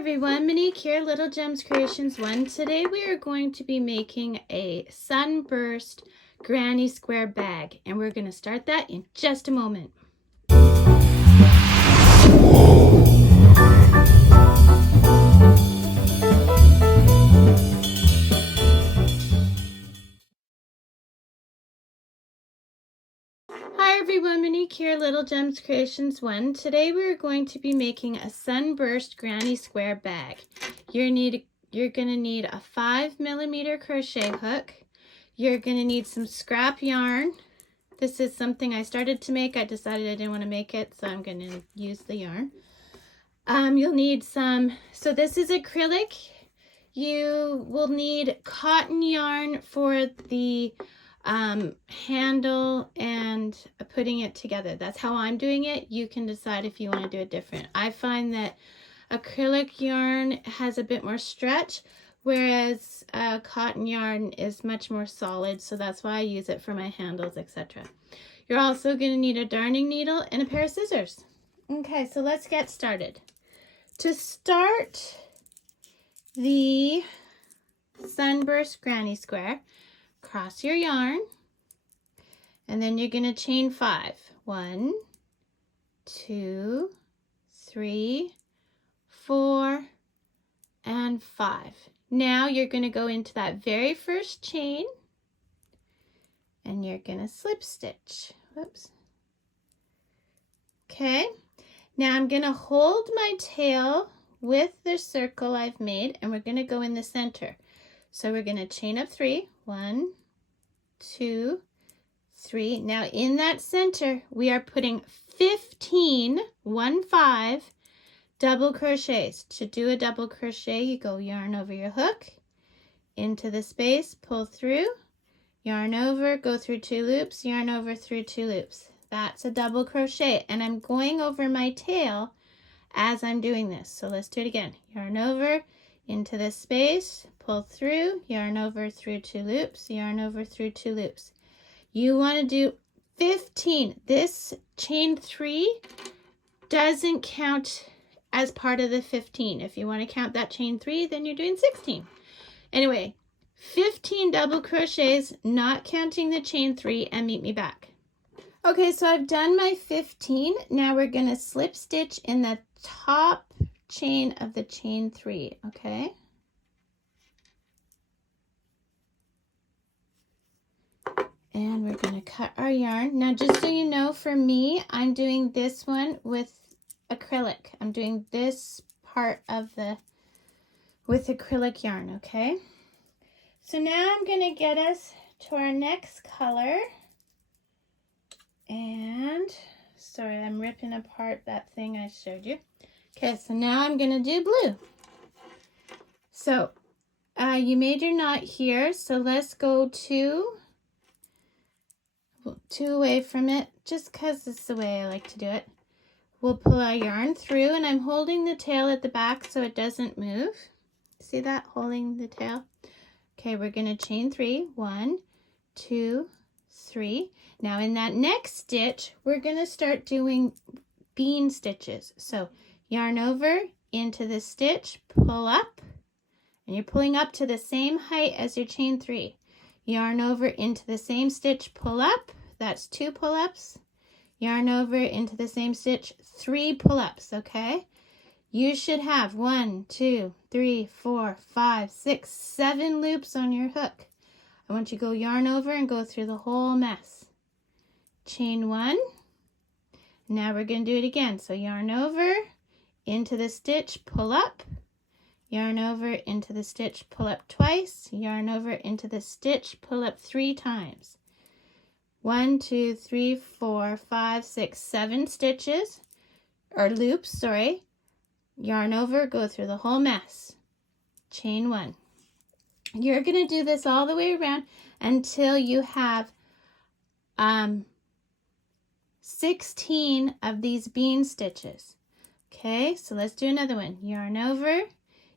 everyone, Monique here, Little Gems Creations 1. Today we are going to be making a sunburst granny square bag, and we're going to start that in just a moment. Hi everyone, Monique here, Little Gems Creations 1. Today we are going to be making a sunburst granny square bag. You're going to need a 5mm crochet hook. You're going to need some scrap yarn. This is something I started to make. I decided I didn't want to make it, so I'm going to use the yarn. You'll need some, so this is acrylic. You will need cotton yarn for the handle and putting it together. That's how I'm doing it. You can decide if you want to do it different. I find that acrylic yarn has a bit more stretch, whereas cotton yarn is much more solid, so that's why I use it for my handles, etc. You're also going to need a darning needle and a pair of scissors. Okay, so let's get started. To start the sunburst granny square, cross your yarn, and then you're going to chain 5. 1, 2, 3, 4, and 5. Now you're going to go into that very first chain, and you're going to slip stitch. Whoops. Okay, now I'm going to hold my tail with the circle I've made, and we're going to go in the center. So we're going to chain up 3. 1, 2, 3. Now in that center, we are putting 15 double crochets. To do a double crochet, you go yarn over your hook, into the space, pull through, yarn over, go through 2 loops, yarn over through 2 loops. That's a double crochet, and I'm going over my tail as I'm doing this. So let's do it again. Yarn over, into this space, pull through, yarn over through 2 loops, yarn over through 2 loops. You want to do 15. This chain 3 doesn't count as part of the 15. If you want to count that chain 3, then you're doing 16. Anyway, 15 double crochets, not counting the chain 3, and meet me back. Okay, so I've done my 15. Now we're going to slip stitch in the top chain of the chain 3, okay? And we're going to cut our yarn. Now, just so you know, for me, I'm doing this one with acrylic. I'm doing this part of with acrylic yarn, okay? So now I'm going to get us to our next color. And, sorry, I'm ripping apart that thing I showed you. Okay, so now I'm going to do blue. So, you made your knot here, so let's go 2 away from it, just because it's the way I like to do it. We'll pull our yarn through, and I'm holding the tail at the back so it doesn't move. See that? Holding the tail. Okay, we're going to chain 3. 1, 2, 3. Now in that next stitch, we're going to start doing bean stitches. So yarn over into the stitch, pull up, and you're pulling up to the same height as your chain 3. Yarn over into the same stitch, pull up. That's 2 pull-ups. Yarn over into the same stitch, 3 pull-ups, okay? You should have 1, 2, 3, 4, 5, 6, 7 loops on your hook. I want you to go yarn over and go through the whole mess. Chain 1. Now we're going to do it again. So yarn over into the stitch, pull up. Yarn over into the stitch, pull up twice. Yarn over into the stitch, pull up 3 times. 1, 2, 3, 4, 5, 6, 7 stitches, or loops, sorry. Yarn over, go through the whole mess. Chain 1. You're going to do this all the way around until you have 16 of these bean stitches. Okay, so let's do another one. Yarn over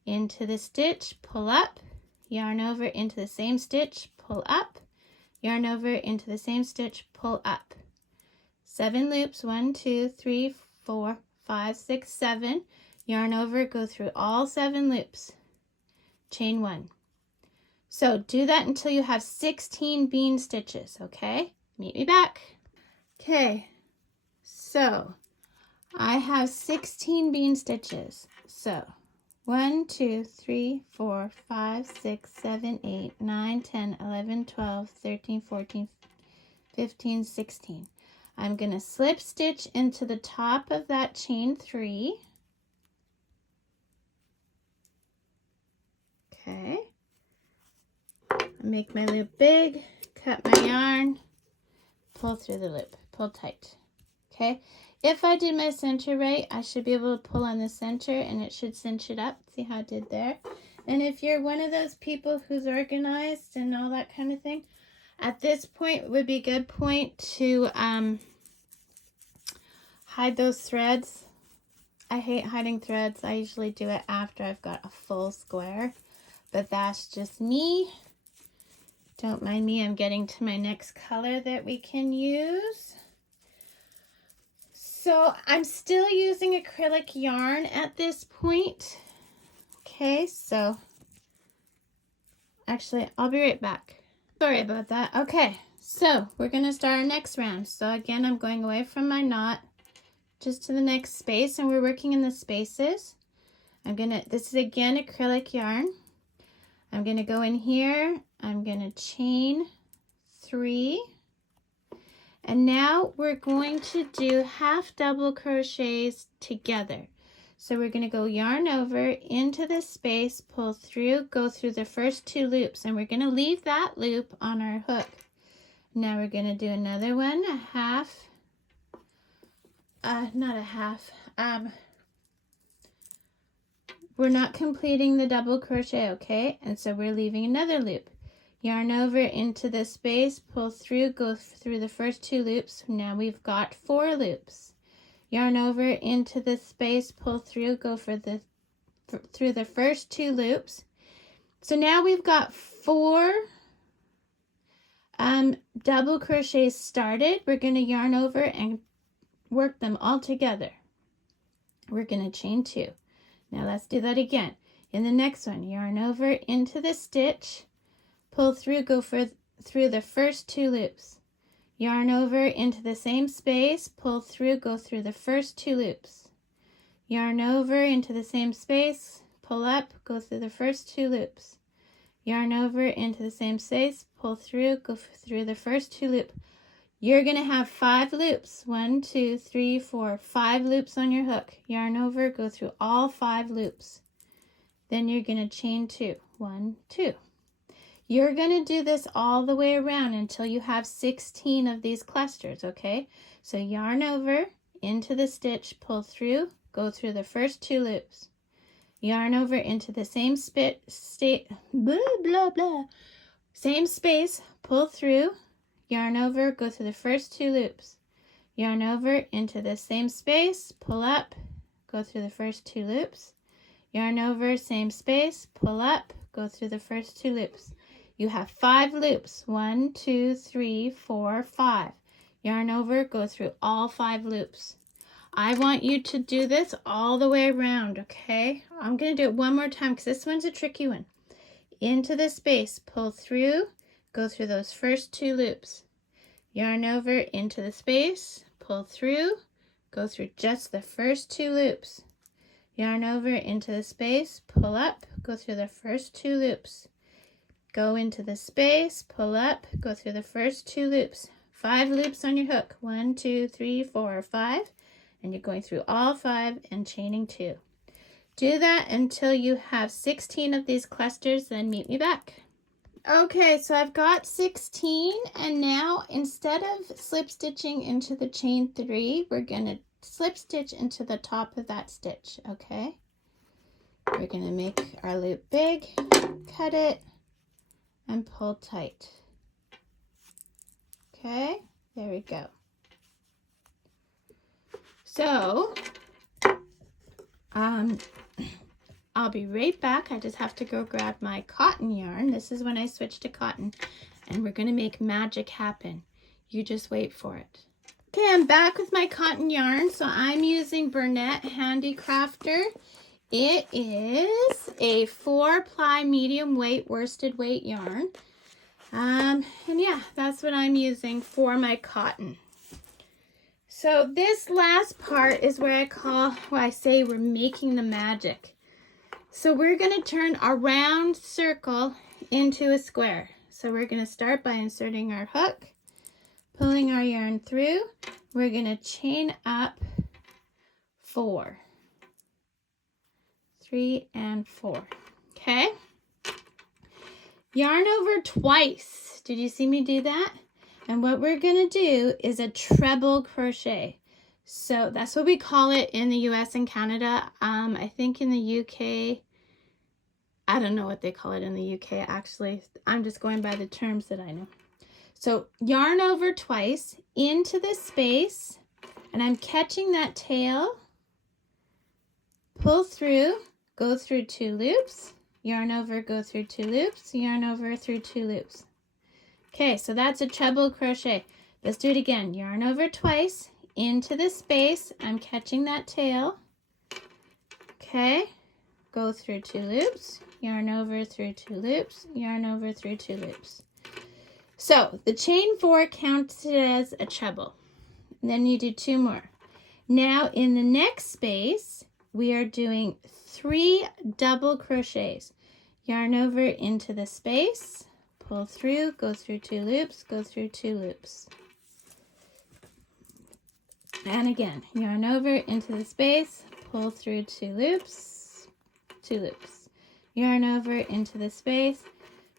into the stitch, pull up, yarn over into the same stitch, pull up, yarn over into the same stitch, pull up. 7 loops, 1, 2, 3, 4, 5, 6, 7. yarn over, go through all 7 loops, chain 1. So do that until you have 16 bean stitches, okay? Meet me back. Okay, so I have 16 bean stitches. So 1, 2, 3, 4, 5, 6, 7, 8, 9, 10, 11, 12, 13, 14, 15, 16. I'm going to slip stitch into the top of that chain 3. Okay. Make my loop big, cut my yarn, pull through the loop, pull tight. Okay. If I did my center right, I should be able to pull on the center and it should cinch it up. See how I did there? And if you're one of those people who's organized and all that kind of thing, at this point would be a good point to hide those threads. I hate hiding threads. I usually do it after I've got a full square, but that's just me. Don't mind me, I'm getting to my next color that we can use. So I'm still using acrylic yarn at this point. Okay, so actually I'll be right back. Sorry about that. Okay, so we're going to start our next round. So again, I'm going away from my knot just to the next space, and we're working in the spaces. This is again acrylic yarn. I'm going to go in here. I'm going to chain 3. And now we're going to do half double crochets together. So we're going to go yarn over into this space, pull through, go through the first 2 loops, and we're going to leave that loop on our hook. Now we're going to do another one, a half, not a half, we're not completing the double crochet, okay? And so we're leaving another loop. Yarn over into the space, pull through, go through the first 2 loops. Now we've got 4 loops. Yarn over into the space, pull through, go through the first 2 loops. So now we've got 4 double crochets started. We're going to yarn over and work them all together. We're going to chain 2. Now let's do that again. In the next one, yarn over into the stitch, pull through, go through the first 2 loops. Yarn over into the same space, pull through, go through the first 2 loops. Yarn over into the same space, pull up, go through the first 2 loops. Yarn over into the same space, pull through, go through the first 2 loops. You're going to have 5 loops. 1, 2, 3, 4, 5 loops on your hook. Yarn over, go through all 5 loops. Then you're going to chain 2. 1, 2. You're going to do this all the way around until you have 16 of these clusters, okay? So yarn over into the stitch, pull through, go through the first 2 loops. Yarn over into the same same space, pull through, yarn over, go through the first 2 loops. Yarn over into the same space, pull up, go through the first 2 loops. Yarn over, same space, pull up, go through the first 2 loops. You have 5 loops. 1, 2, 3, 4, 5. Yarn over, go through all 5 loops. I want you to do this all the way around, okay? I'm going to do it one more time because this one's a tricky one. Into the space, pull through, go through those first 2 loops. Yarn over into the space, pull through, go through just the first 2 loops. Yarn over into the space, pull up, go through the first 2 loops. Go into the space, pull up, go through the first 2 loops. 5 loops on your hook. 1, 2, 3, 4, 5. And you're going through all 5 and chaining 2. Do that until you have 16 of these clusters, then meet me back. Okay, so I've got 16, and now instead of slip stitching into the chain 3, we're going to slip stitch into the top of that stitch, okay? We're going to make our loop big, cut it, and pull tight. Okay, there we go. So, I'll be right back. I just have to go grab my cotton yarn. This is when I switch to cotton, and we're going to make magic happen. You just wait for it. Okay, I'm back with my cotton yarn. So I'm using Bernat Handicrafter. It is a 4-ply medium weight worsted weight yarn. And yeah, that's what I'm using for my cotton. So this last part is where I say we're making the magic. So we're going to turn a round circle into a square. So we're going to start by inserting our hook, pulling our yarn through. We're going to chain up 4. 3 and 4. Okay? Yarn over twice. Did you see me do that? And what we're going to do is a treble crochet. So that's what we call it in the US and Canada. I think in the UK, I don't know what they call it in the UK actually. I'm just going by the terms that I know. So yarn over twice into the space, and I'm catching that tail, pull through, go through 2 loops, yarn over, go through 2 loops, yarn over through 2 loops. Okay, so that's a treble crochet. Let's do it again. Yarn over twice into the space. I'm catching that tail. Okay, go through 2 loops, yarn over through 2 loops, yarn over through 2 loops. So the chain 4 counts it as a treble. And then you do 2 more. Now in the next space, we are doing 3 double crochets. Yarn over into the space, pull through, go through 2 loops, go through 2 loops. And again, yarn over into the space, pull through 2 loops, 2 loops. Yarn over into the space,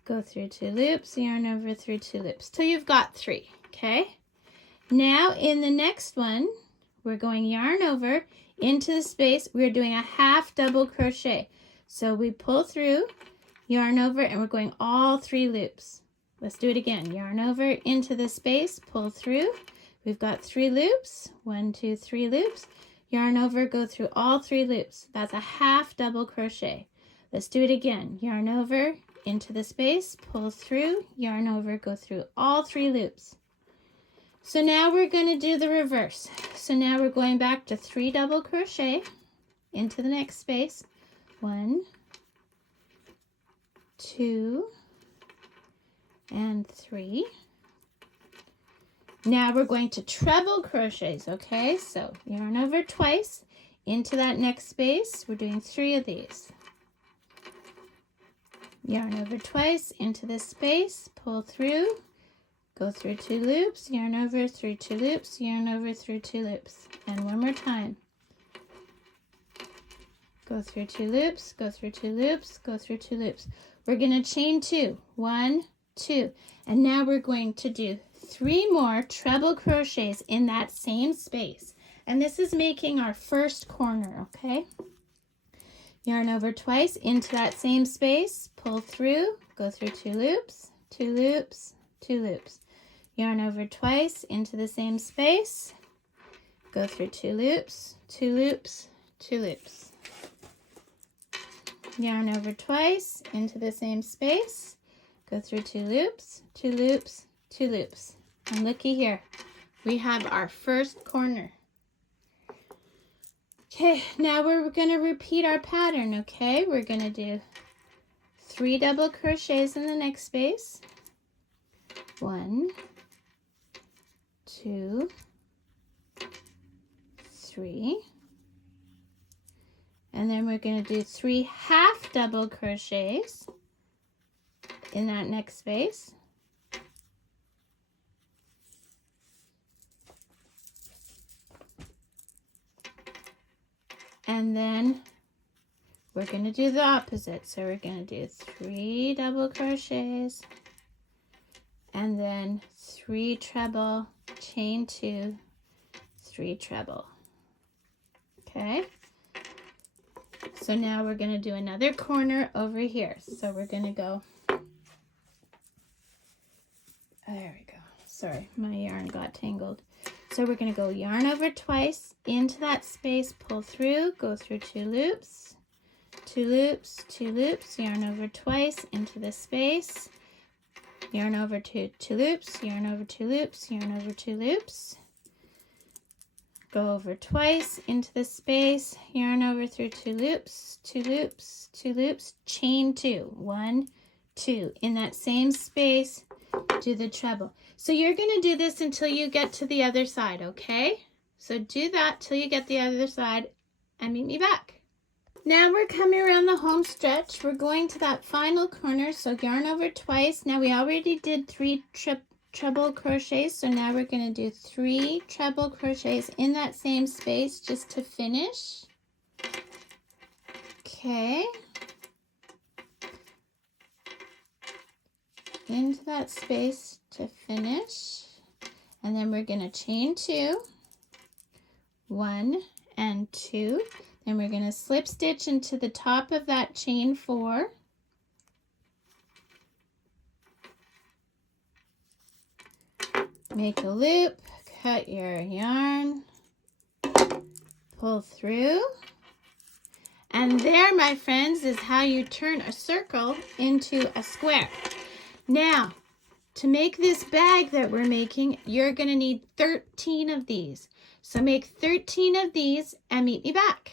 go through 2 loops, yarn over through 2 loops till you've got 3, okay? Now in the next one, we're going yarn over into the space. We're doing a half double crochet. So we pull through, yarn over, and we're going all 3 loops. Let's do it again. Yarn over into the space, pull through. We've got 3 loops, 1, 2, 3 loops. Yarn over, go through all 3 loops. That's a half double crochet. Let's do it again. Yarn over into the space, pull through, yarn over, go through all 3 loops. So now we're going to do the reverse. So now we're going back to 3 double crochet into the next space. 1, 2, and 3. Now we're going to treble crochets, okay? So yarn over twice into that next space. We're doing 3 of these. Yarn over twice into this space, pull through, go through 2 loops, yarn over through 2 loops, yarn over through 2 loops. And one more time. Go through 2 loops, go through 2 loops, go through 2 loops. We're going to chain 2. 1, 2. And now we're going to do 3 more treble crochets in that same space. And this is making our first corner, okay? Yarn over twice into that same space, pull through, go through 2 loops, 2 loops, 2 loops. Yarn over twice into the same space, go through 2 loops, 2 loops, 2 loops. Yarn over twice into the same space, go through 2 loops, 2 loops, 2 loops. And looky here, we have our first corner. Okay, now we're going to repeat our pattern, okay? We're going to do 3 double crochets in the next space. 1, 2, 3. And then we're going to do 3 half double crochets in that next space. And then we're going to do the opposite. So we're going to do 3 double crochets and then 3 treble, chain 2, 3 treble. Okay. So now we're going to do another corner over here. So we're going to go, there we go. Sorry, my yarn got tangled. So we're going to go yarn over twice into that space, pull through, go through 2 loops, 2 loops, 2 loops, yarn over twice into the space, yarn over 2 loops, yarn over 2 loops, yarn over 2 loops. go over twice into the space, yarn over through 2 loops, 2 loops, 2 loops, chain 2, 1, 2. In that same space, do the treble. So you're going to do this until you get to the other side, okay? So do that till you get the other side and meet me back. Now we're coming around the home stretch. We're going to that final corner, so yarn over twice. Now we already did 3 treble crochets, so now we're going to do 3 treble crochets in that same space just to finish. Okay. Into that space to finish. And then we're going to chain 2, 1 and 2. Then we're going to slip stitch into the top of that chain 4. Make a loop, cut your yarn, pull through, and there, my friends, is how you turn a circle into a square. Now, to make this bag that we're making, you're going to need 13 of these. So make 13 of these and meet me back.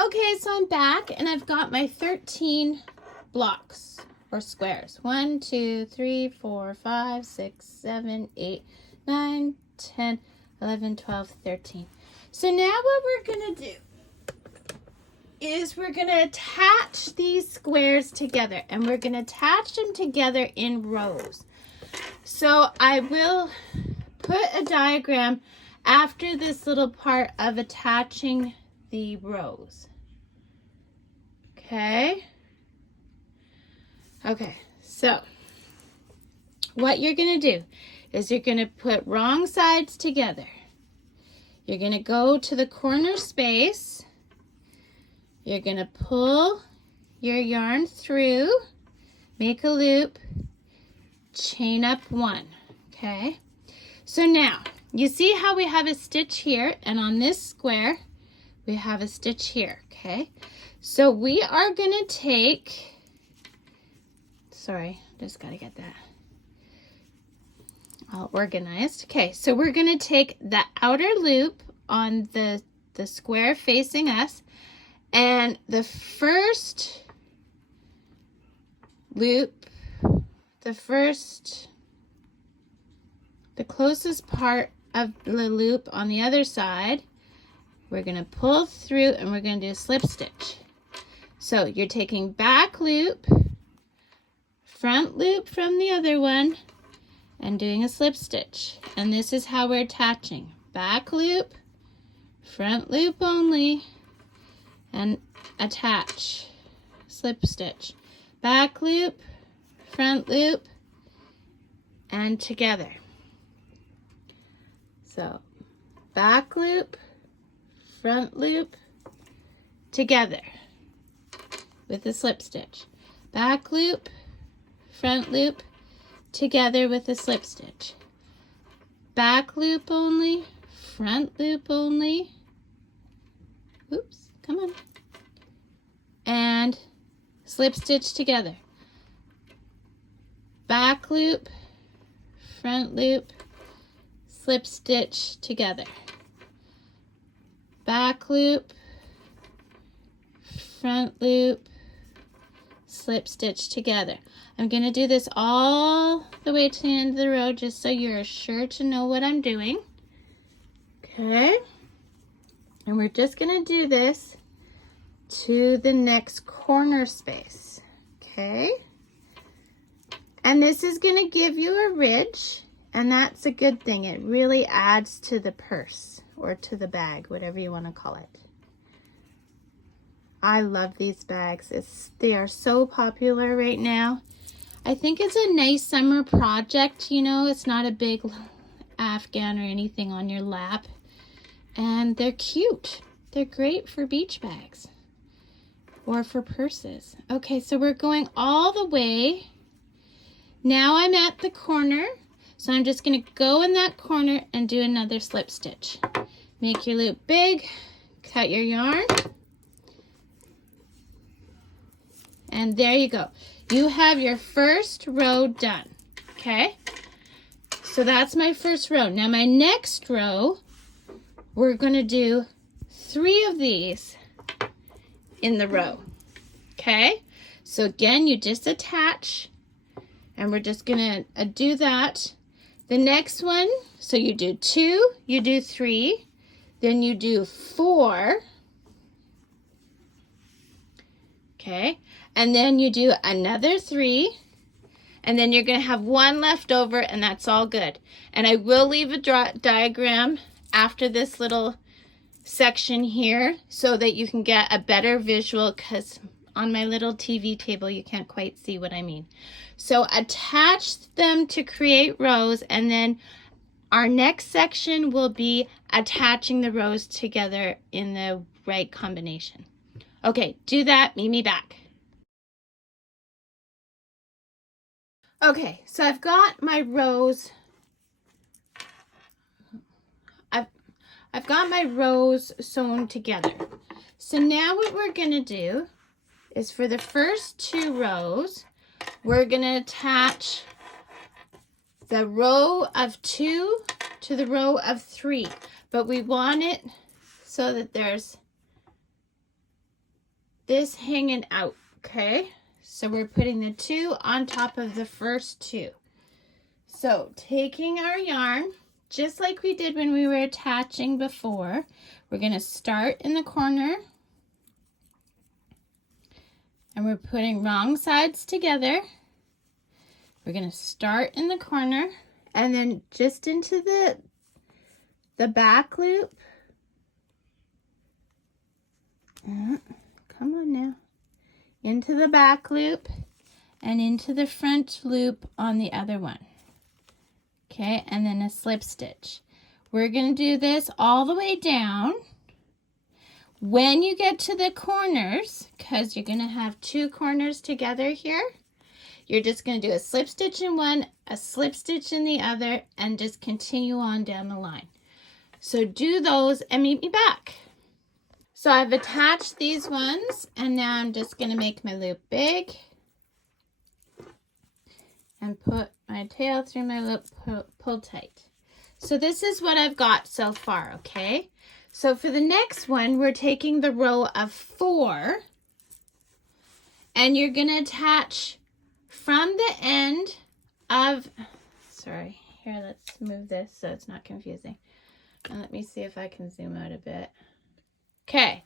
Okay, so I'm back and I've got my 13 blocks or squares. 1, 2, 3, 4, 5, 6, 7, 8, 9, 10, 11, 12, 13. So now what we're going to do is we're going to attach these squares together, and we're going to attach them together in rows. So I will put a diagram after this little part of attaching the rows. Okay, so what you're going to do is you're going to put wrong sides together. You're going to go to the corner space. You're going to pull your yarn through, make a loop, chain up 1. Okay, so now you see how we have a stitch here, and on this square we have a stitch here. Okay, so we are going to take, sorry, just got to get that all organized. Okay, so we're going to take the outer loop on the square facing us, and the first loop, the closest part of the loop on the other side, we're going to pull through and we're going to do a slip stitch. So you're taking back loop, front loop from the other one, and doing a slip stitch. And this is how we're attaching. Back loop, front loop only, and attach, slip stitch. Back loop, front loop, and together. So back loop, front loop, together with a slip stitch. Back loop, front loop, together with a slip stitch. Back loop only, front loop only. Oops, come on. And slip stitch together. Back loop, front loop, slip stitch together. Back loop, front loop, slip stitch together. I'm going to do this all the way to the end of the row just so you're sure to know what I'm doing. Okay, and we're just going to do this to the next corner space. Okay, and this is going to give you a ridge, and that's a good thing. It really adds to the purse or to the bag, whatever you want to call it. I love these bags. They are so popular right now. I think it's a nice summer project, you know. It's not a big Afghan or anything on your lap. And they're cute. They're great for beach bags or for purses. Okay, so we're going all the way. Now I'm at the corner, so I'm just going to go in that corner and do another slip stitch. Make your loop big, cut your yarn, and there you go. You have your first row done. Okay, so that's my first row. Now my next row, we're going to do 3 of these in the row. Okay, so again, you just attach, and we're just going to do that. The next one, so you do 2, you do 3, then you do 4. Okay, and then you do another 3, and then you're going to have 1 left over, and that's all good. And I will leave a diagram after this little section here so that you can get a better visual, because on my little TV table you can't quite see what I mean. So attach them to create rows, and then our next section will be attaching the rows together in the right combination. Okay, do that, meet me back. Okay, so I've got my rows. I've got my rows sewn together. So now what we're gonna do is for the first 2 rows, we're gonna attach the row of 2 to the row of 3, but we want it so that there's this hanging out, okay? So we're putting the 2 on top of the first 2. So taking our yarn, just like we did when we were attaching before, we're going to start in the corner, and we're putting wrong sides together. We're going to start in the corner, and then just into the back loop. Come on now. Into the back loop and into the front loop on the other one. Okay, and then a slip stitch. We're going to do this all the way down. When you get to the corners, because you're going to have 2 corners together here, you're just going to do a slip stitch in one, a slip stitch in the other, and just continue on down the line. So do those and meet me back. So I've attached these ones, and now I'm just going to make my loop big and put my tail through my loop, pull tight. So this is what I've got so far, okay? So for the next one, we're taking the row of 4, and you're going to attach from the end of, sorry, here, let's move this so it's not confusing. And let me see if I can zoom out a bit. Okay,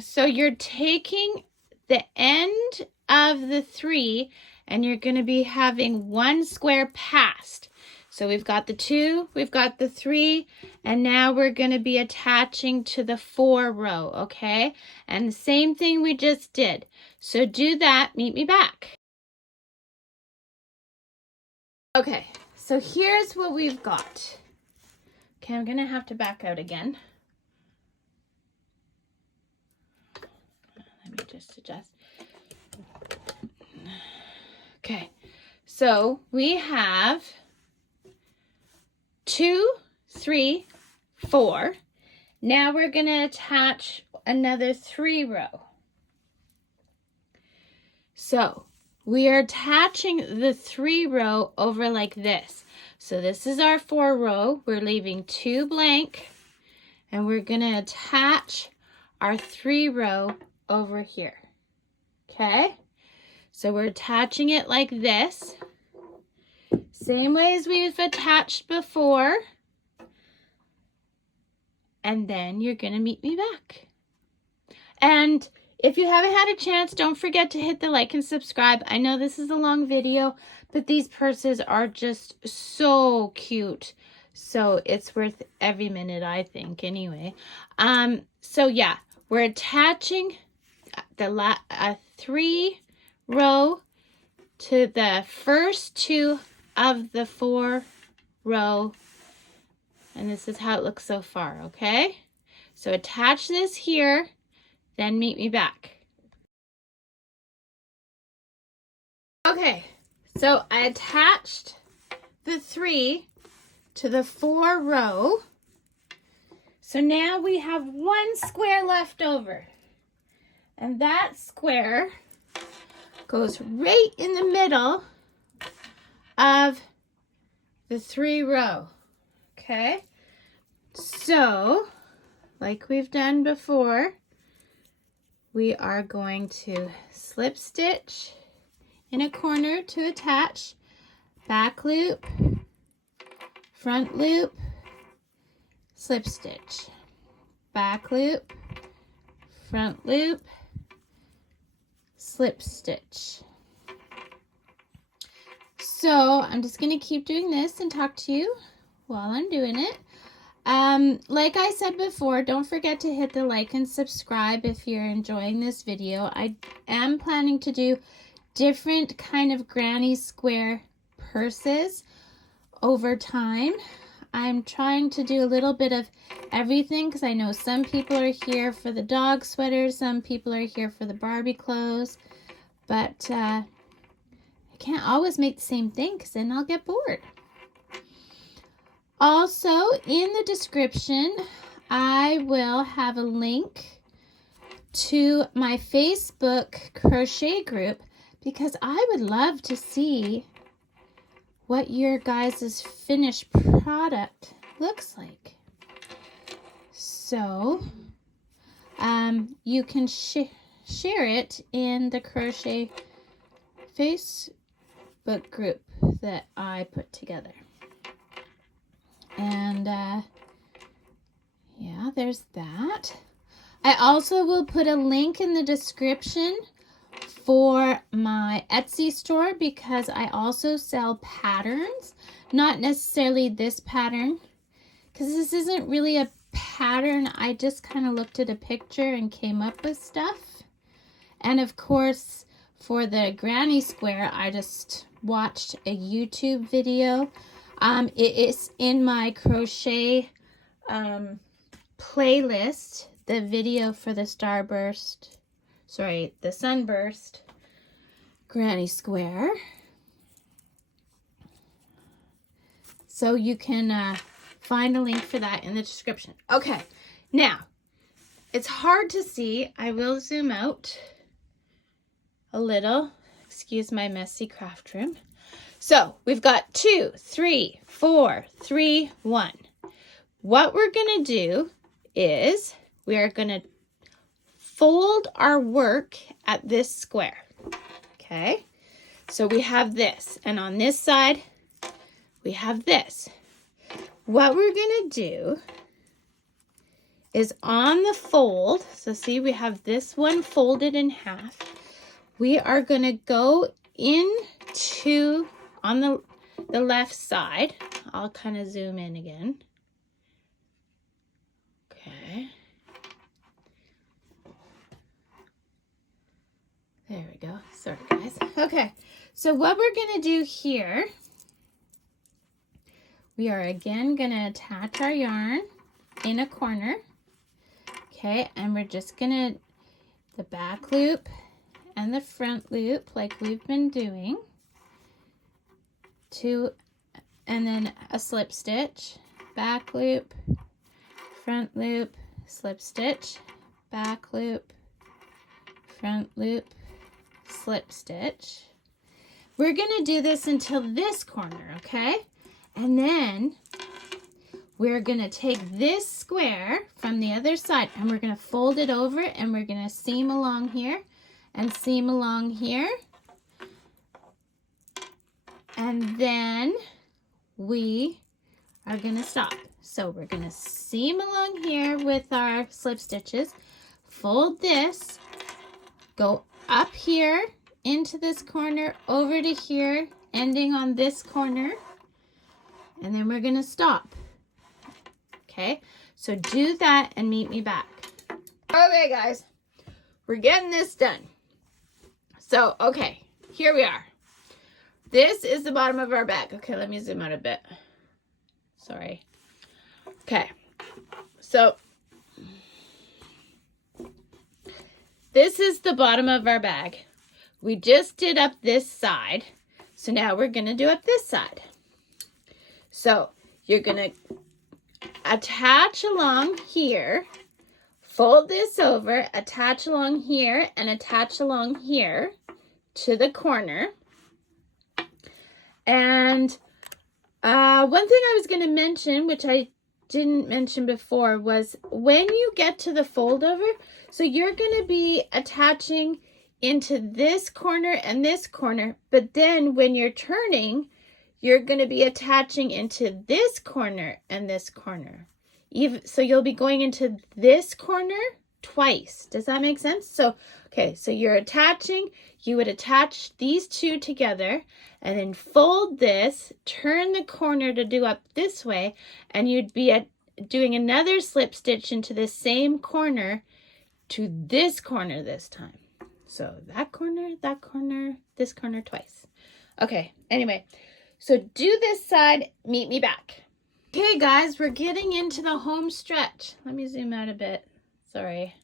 so you're taking the end of the 3, and you're going to be having 1 square past. So we've got the 2, we've got the 3, and now we're going to be attaching to the 4 row, okay? And the same thing we just did. So do that, meet me back. Okay, so here's what we've got. Okay, I'm going to have to back out again. Let me just adjust. Okay, so we have 2, 3, 4. Now we're going to attach another 3 row. So we are attaching the 3 row over like this. So this is our 4 row. We're leaving 2 blank, and we're going to attach our 3 row over here. Okay? So we're attaching it like this. Same way as we've attached before. And then you're going to meet me back. And if you haven't had a chance, don't forget to hit the like and subscribe. I know this is a long video, but these purses are just so cute. So it's worth every minute, I think, anyway. So yeah, we're attaching the 3 row to the first 2 of the 4 row, and this is how it looks so far, okay? So attach this here, then meet me back. Okay, so I attached the 3 to the 4 row. So now we have 1 square left over, and that square goes right in the middle of the 3 row. Okay, So, like we've done before, we are going to slip stitch in a corner to attach, back loop, front loop, slip stitch, back loop, front loop, slip stitch. So I'm just going to keep doing this and talk to you while I'm doing it. Like I said before, don't forget to hit the like and subscribe if you're enjoying this video. I am planning to do different kind of granny square purses over time. I'm trying to do a little bit of everything because I know some people are here for the dog sweaters, some people are here for the Barbie clothes, but I can't always make the same thing because then I'll get bored. Also, in the description, I will have a link to my Facebook crochet group because I would love to see what your guys' finished product looks like. So, you can share it in the crochet Facebook group that I put together. And yeah, there's that. I also will put a link in the description for my Etsy store because I also sell patterns. Not necessarily this pattern because this isn't really a pattern. I just kind of looked at a picture and came up with stuff. And of course, for the granny square, I just watched a YouTube video. It is in my crochet playlist, the video for the sunburst granny square. So you can find a link for that in the description. Okay, now it's hard to see. I will zoom out a little. Excuse my messy craft room. So we've got 2, 3, 4, 3, 1. What we're going to do is we are going to fold our work at this square. Okay, so we have this, and on this side we have this. What we're going to do is on the fold, so see we have this one folded in half. We are going to go into on the left side. I'll kind of zoom in again. Okay. There we go. Sorry, guys. Okay. So what we're going to do here, we are again going to attach our yarn in a corner. Okay. And we're just going to, the back loop and the front loop like we've been doing. And then a slip stitch, back loop, front loop, slip stitch, back loop, front loop, slip stitch. We're going to do this until this corner, okay? And then we're going to take this square from the other side and we're going to fold it over and we're going to seam along here and seam along here. And then we are going to stop. So we're going to seam along here with our slip stitches, fold this, go up here into this corner, over to here, ending on this corner, and then we're going to stop. Okay, so do that and meet me back. Okay, guys, we're getting this done. So, okay, here we are. This is the bottom of our bag. Okay, let me zoom out a bit. Sorry. Okay, so this is the bottom of our bag. We just did up this side. So now we're going to do up this side. So you're going to attach along here, fold this over, attach along here, and attach along here to the corner. And one thing I was going to mention, which I didn't mention before was when you get to the fold over, so you're going to be attaching into this corner and this corner, but then when you're turning, you're going to be attaching into this corner and this corner. So you'll be going into this corner twice. Does that make sense? So, okay, so you're attaching, you would attach these two together and then fold this, turn the corner to do up this way, and you'd be doing another slip stitch into the same corner to this corner this time. So that corner, this corner twice. Okay, anyway, so do this side, meet me back. Okay guys, we're getting into the home stretch. Let me zoom out a bit. Sorry.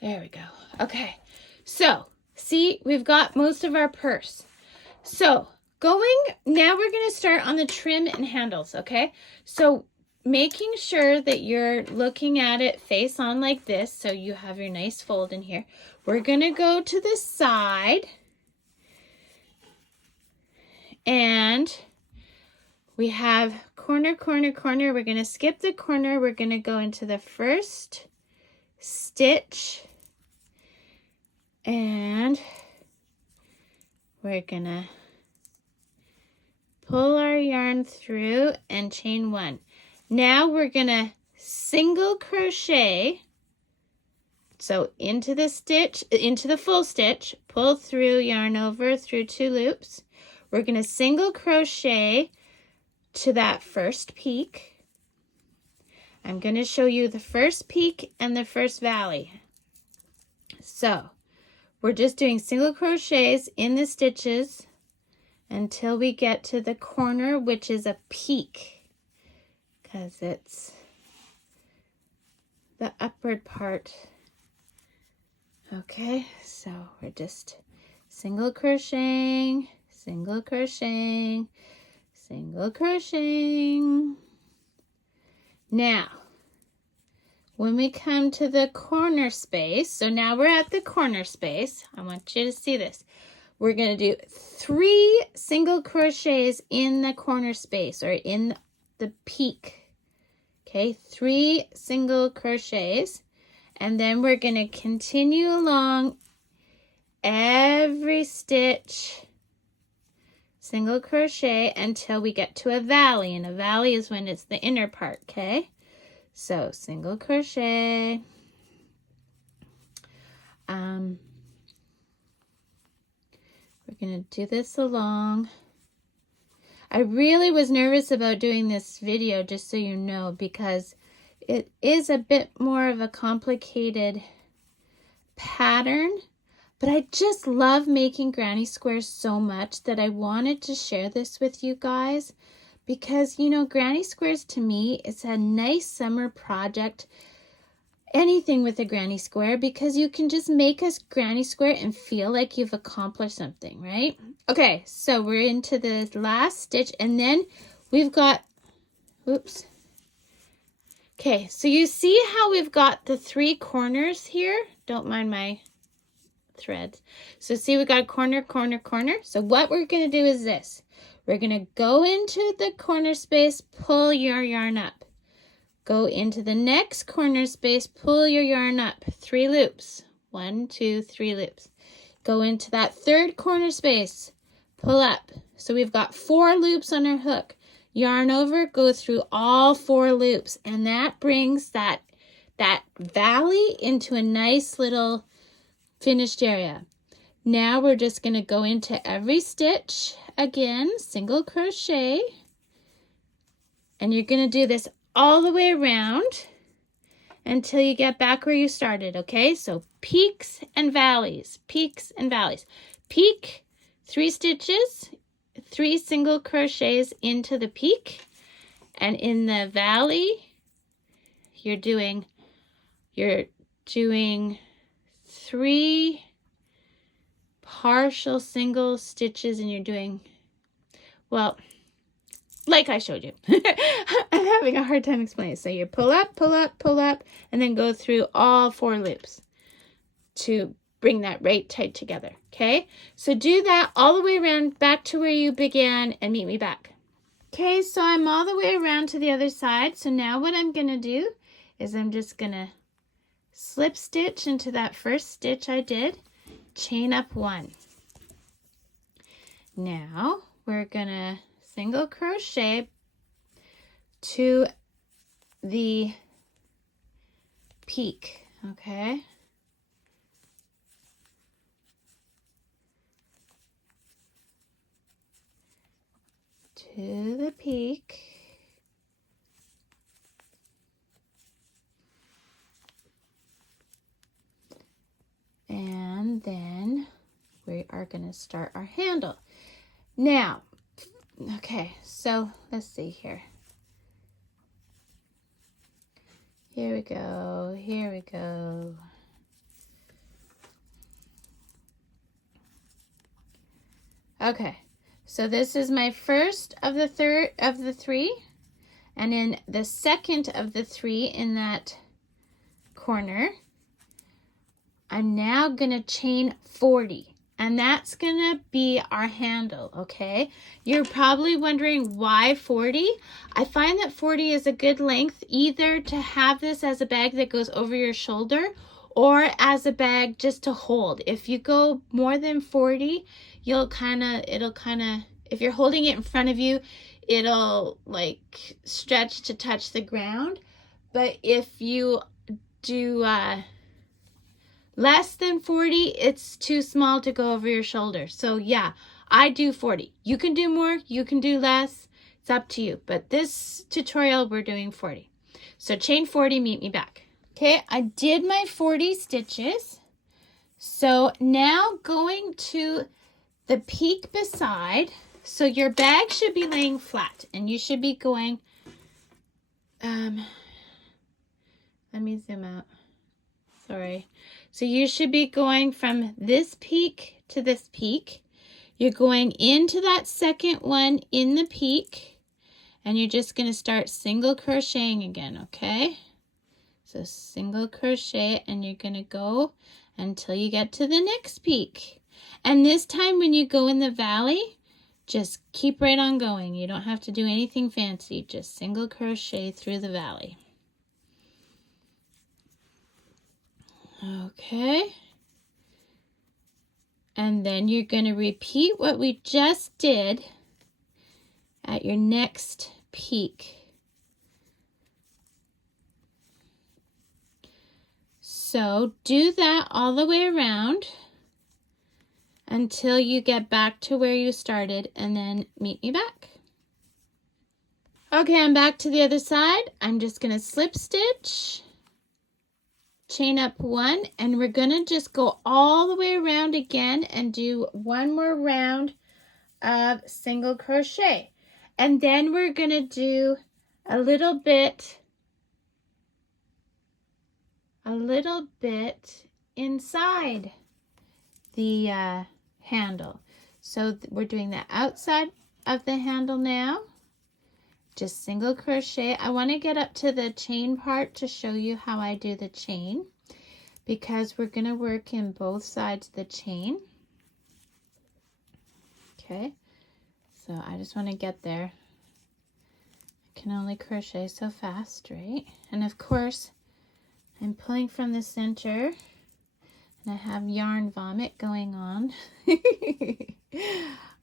There we go. Okay, so see, we've got most of our purse. So now we're going to start on the trim and handles, okay? So making sure that you're looking at it face on like this, so you have your nice fold in here. We're going to go to the side, and we have corner, corner, corner. We're going to skip the corner. We're going to go into the first stitch, and we're going to pull our yarn through and chain one. Now we're going to single crochet, so into the stitch, into the full stitch, pull through, yarn over through 2 loops. We're going to single crochet to that first peak. I'm going to show you the first peak and the first valley. So we're just doing single crochets in the stitches until we get to the corner, which is a peak, because it's the upward part. Okay, so we're just single crocheting, single crocheting, single crocheting. Now, when we come to the corner space, so now we're at the corner space. I want you to see this. We're going to do 3 single crochets in the corner space, or in the peak. Okay, 3 single crochets, and then we're going to continue along every stitch, single crochet, until we get to a valley, and a valley is when it's the inner part. Okay, so single crochet, we're going to do this along. I really was nervous about doing this video, just so you know, because it is a bit more of a complicated pattern, but I just love making granny squares so much that I wanted to share this with you guys, because, you know, granny squares to me, it's a nice summer project. Anything with a granny square, because you can just make a granny square and feel like you've accomplished something, right? Okay, so we're into the last stitch, and then we've got, oops. Okay, so you see how we've got the 3 corners here? Don't mind my threads. So see, we got corner, corner, corner. So what we're going to do is this. We're going to go into the corner space, pull your yarn up. Go into the next corner space, pull your yarn up, 3 loops, 1, 2, 3 loops. Go into that third corner space, pull up. So we've got 4 loops on our hook. Yarn over, go through all 4 loops, and that brings that valley into a nice little finished area. Now we're just going to go into every stitch again, single crochet, and you're going to do this all the way around until you get back where you started. Okay, so peaks and valleys, peaks and valleys. Peak, 3 stitches, 3 single crochets into the peak, and in the valley you're doing 3 partial single stitches, and you're doing, well, like I showed you. I'm having a hard time explaining. So you pull up, pull up, pull up, and then go through all 4 loops to bring that right tight together. Okay, so do that all the way around back to where you began and meet me back. Okay, so I'm all the way around to the other side. So now what I'm going to do is I'm just going to slip stitch into that first stitch I did, chain up 1. Now we're going to single crochet to the peak, okay? To the peak. And then we are going to start our handle. Now, okay, so let's see here. Here we go, here we go. Okay, so this is my first of the 3, and in the second of the 3 in that corner, I'm now gonna chain 40, and that's gonna be our handle, okay? You're probably wondering why 40. I find that 40 is a good length either to have this as a bag that goes over your shoulder or as a bag just to hold. If you go more than 40, it'll kind of, if you're holding it in front of you, it'll like stretch to touch the ground. But if you do less than 40, it's too small to go over your shoulder. So yeah, I do 40. You can do more, you can do less. It's up to you. But this tutorial, we're doing 40. So chain 40, meet me back. Okay, I did my 40 stitches. So now going to the peak beside. So your bag should be laying flat and you should be going, let me zoom out. Sorry. So you should be going from this peak to this peak. You're going into that second one in the peak, and you're just going to start single crocheting again, okay? So single crochet, and you're going to go until you get to the next peak. And this time when you go in the valley, just keep right on going. You don't have to do anything fancy. Just single crochet through the valley. Okay, and then you're going to repeat what we just did at your next peak. So do that all the way around until you get back to where you started, and then meet me back. Okay, I'm back to the other side. I'm just going to slip stitch, chain up 1, and we're gonna just go all the way around again and do one more round of single crochet, and then we're gonna do a little bit inside the handle. So we're doing the outside of the handle now, just single crochet. I want to get up to the chain part to show you how I do the chain, because we're going to work in both sides of the chain. Okay, so I just want to get there. I can only crochet so fast, right? And of course, I'm pulling from the center, and I have yarn vomit going on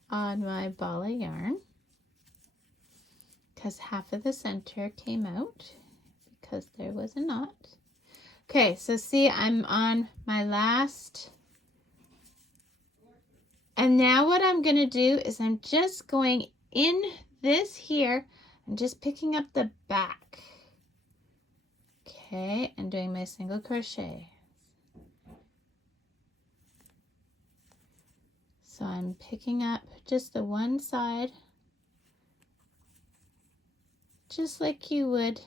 on my ball of yarn, because half of the center came out because there was a knot. Okay, so see, I'm on my last, and now what I'm going to do is I'm just going in this here and just picking up the back. Okay, and doing my single crochet. So I'm picking up just the one side, just like you would.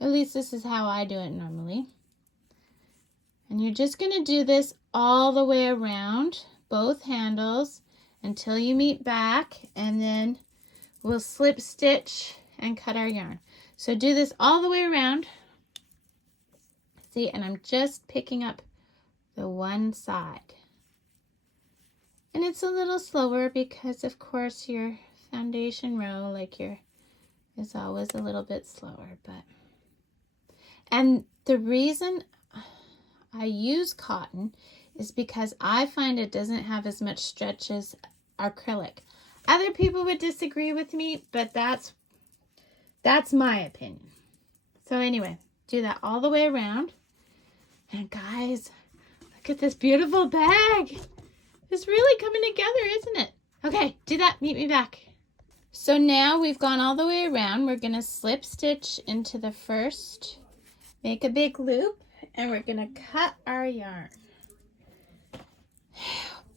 At least this is how I do it normally. And you're just going to do this all the way around both handles until you meet back, and then we'll slip stitch and cut our yarn. So do this all the way around. See, and I'm just picking up the one side. And it's a little slower because, of course, you're foundation row, like is always a little bit slower, and the reason I use cotton is because I find it doesn't have as much stretch as acrylic. Other people would disagree with me, but that's my opinion. So anyway, do that all the way around. And guys, look at this beautiful bag. It's really coming together, isn't it? Okay, do that. Meet me back. So now we've gone all the way around. We're going to slip stitch into the first, make a big loop, and we're going to cut our yarn.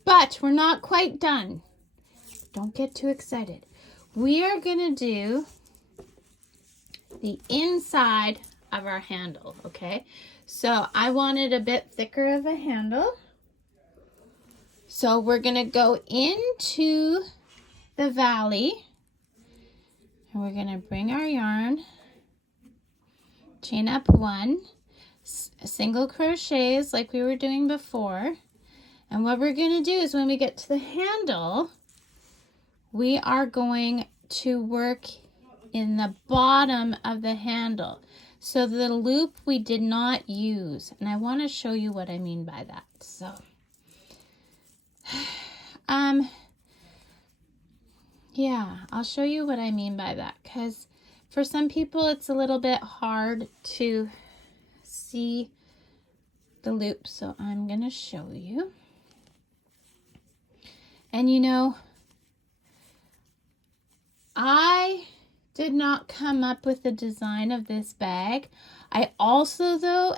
But we're not quite done. Don't get too excited. We are going to do the inside of our handle, okay? So I wanted a bit thicker of a handle. So we're going to go into the valley, and we're going to bring our yarn, chain up 1, single crochets like we were doing before. And what we're going to do is when we get to the handle, we are going to work in the bottom of the handle. So the loop we did not use, and I want to show you what I mean by that. So yeah, I'll show you what I mean by that, because for some people it's a little bit hard to see the loop, so I'm going to show you. And you know, I did not come up with the design of this bag. I also, though,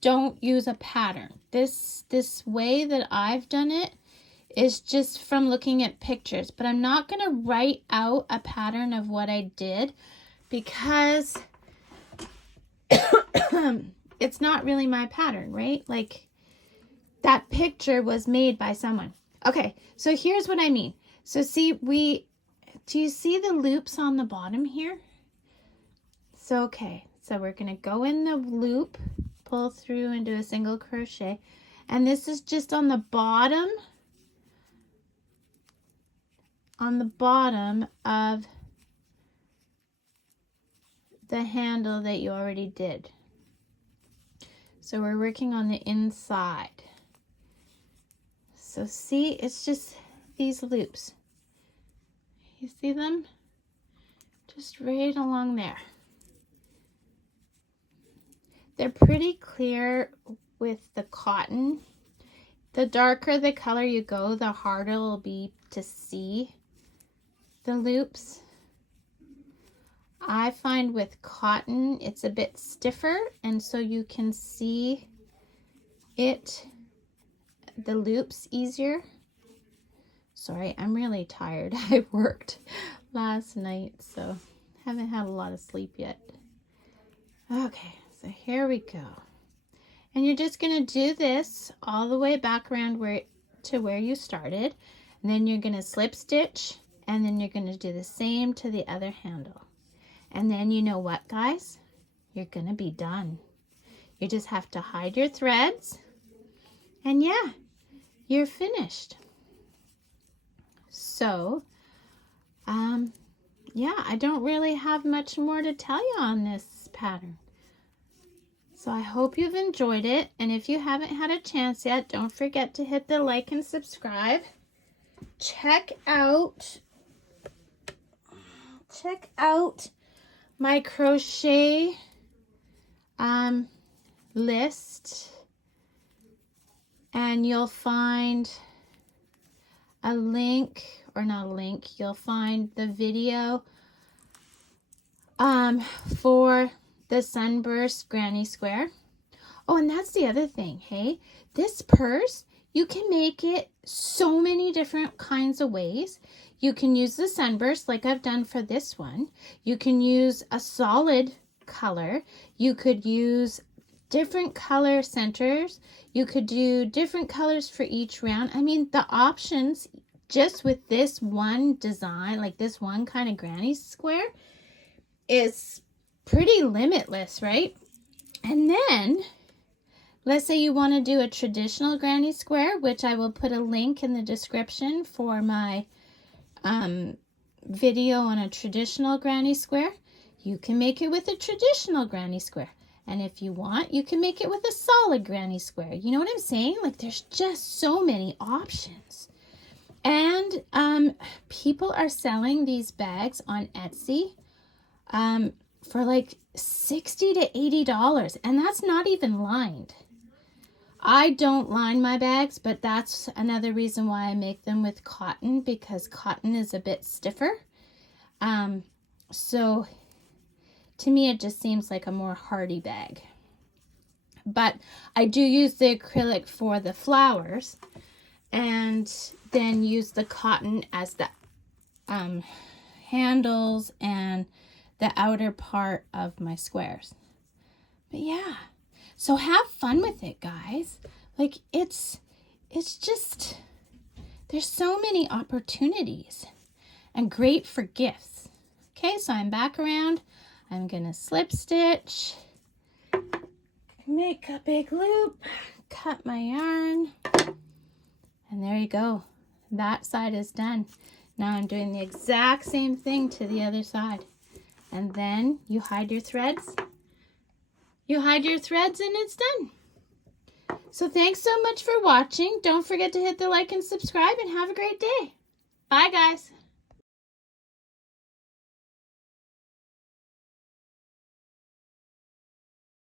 don't use a pattern. This way that I've done it is just from looking at pictures, but I'm not going to write out a pattern of what I did because it's not really my pattern, right? Like, that picture was made by someone. Okay, so here's what I mean. So see, do you see the loops on the bottom here? So, okay, so we're going to go in the loop, pull through and do a single crochet. And this is just on the bottom of the handle that you already did. So we're working on the inside. So see, it's just these loops. You see them? Just right along there. They're pretty clear with the cotton. The darker the color you go, the harder it will be to see the loops. I find with cotton, it's a bit stiffer, and so you can see the loops easier. Sorry, I'm really tired. I worked last night, so haven't had a lot of sleep yet. Okay, so here we go. And you're just going to do this all the way back around to where you started. And then you're going to slip stitch, and then you're going to do the same to the other handle. And then you know what, guys? You're going to be done. You just have to hide your threads. And yeah, you're finished. So, yeah, I don't really have much more to tell you on this pattern. So I hope you've enjoyed it. And if you haven't had a chance yet, don't forget to hit the like and subscribe. Check out my crochet list, and you'll find a link, or not a link, you'll find the video for the Sunburst Granny Square. Oh, and that's the other thing, hey? This purse, you can make it so many different kinds of ways. You can use the Sunburst like I've done for this one. You can use a solid color. You could use different color centers. You could do different colors for each round. I mean, the options just with this one design, like this one kind of granny square, is pretty limitless, right? And then let's say you want to do a traditional granny square, which I will put a link in the description for my video on a traditional granny square, you can make it with a traditional granny square. And if you want, you can make it with a solid granny square. You know what I'm saying? Like, there's just so many options. And people are selling these bags on Etsy for like $60 to $80. And that's not even lined. I don't line my bags, but that's another reason why I make them with cotton, because cotton is a bit stiffer. So to me, it just seems like a more hardy bag. But I do use the acrylic for the flowers and then use the cotton as the handles and the outer part of my squares. But yeah, so have fun with it, guys. Like, it's just, there's so many opportunities and great for gifts. Okay, so I'm back around. I'm gonna slip stitch, make a big loop, cut my yarn, and there you go. That side is done. Now I'm doing the exact same thing to the other side. And then you hide your threads. You hide your threads and it's done. So thanks so much for watching. Don't forget to hit the like and subscribe and have a great day. Bye, guys.